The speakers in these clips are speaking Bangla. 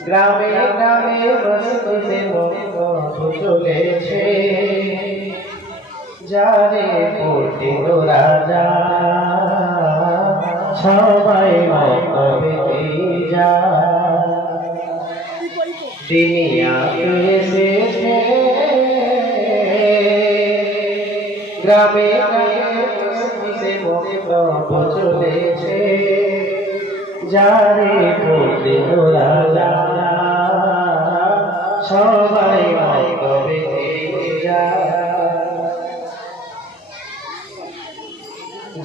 গ্রামে গ্রামে বসতে চলেছে যারে করতে রাজা সবাই মতে যা দুনিয়া এসেছে গ্রামে গ্রামে বসতে চলেছে যারে করতে রাজা সবাই মতে যা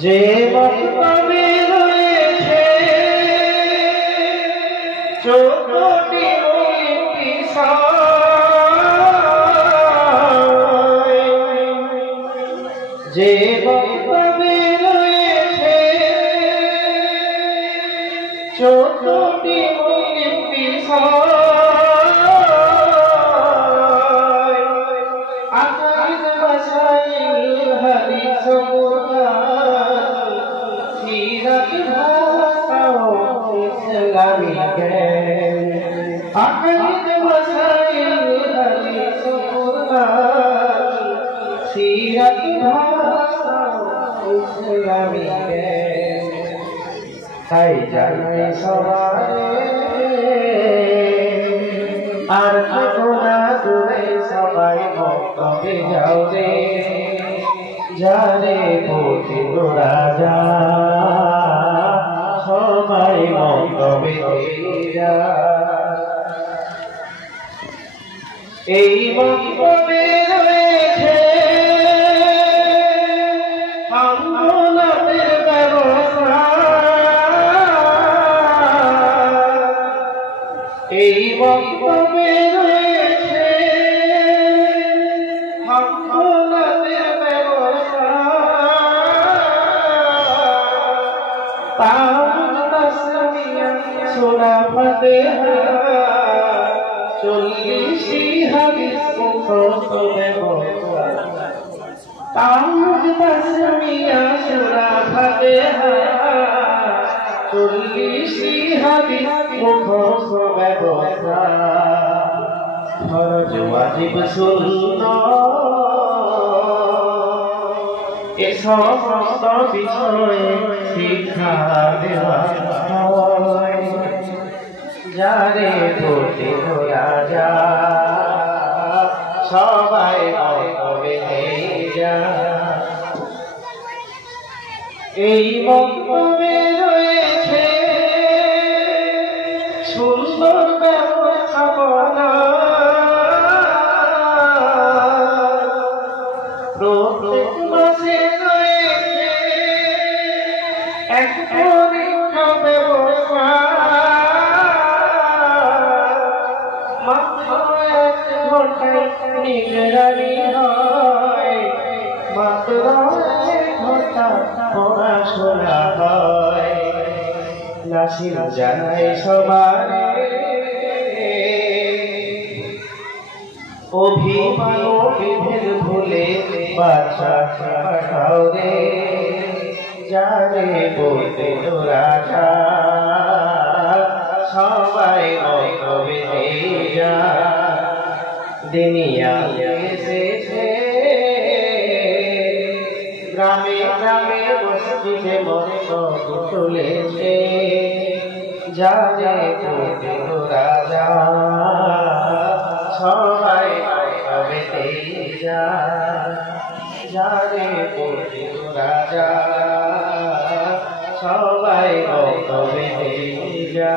যে মতবে রয়েছে চোখটি যে মতবে রয়েছে চোখটি আকাশ ভাষায় হাদিস সিরাত ভাষাও ইসলামী জ্ঞান আকাশ ভাষায় হাদিস সিরাত ভাষাও ইসলামী জ্ঞান তাই জানাই সবাই আর না দূরে সবাই মক্তবে যাও রে যারে পতিত রাজা সবাই মক্তবে যা এই মক্তবে রয়েছে আমনাদের ব্যবস্থা এই মক্তবে রয়েছে আমনাদের ব্যবস্থা সূরা ফাতিহা 40 হাদিস মুখস্থ ব্যবস্থা তাওহীদ তাসমিয়া সূরা ফাতিহা 40 হাদিস মুখস্থ ব্যবস্থা ফরজ ওয়াজিব সুন্নাত এ সমস্ত বিষয়ে শিক্ষা দেওয়া হয় যারে পতিত রাজা সবাই মক্তবে যা এই মক্তবে রয়েছে সুন্দর ব্যবস্থাপনা প্রত্যেক মাসে রয়েছে এক পরীক্ষা ব্যবস্থা মাত্র 1 ঘন্টায় নিগরানি হয় মাত্র 1 ঘন্টা পড়াশোনা হয় নাসির জানাই সবার অভিমান বিভেদ ভুলে বাচ্চা পাঠাও রে যারে পতিত রাজা সবাই মক্তবে যা দুনিয়া এসেছে গ্রামে গ্রামে বসতে চলেছে যারে পতিত রাজা সবাই মক্তবে যা যারে পতিত রাজা সবাই মক্তবে যা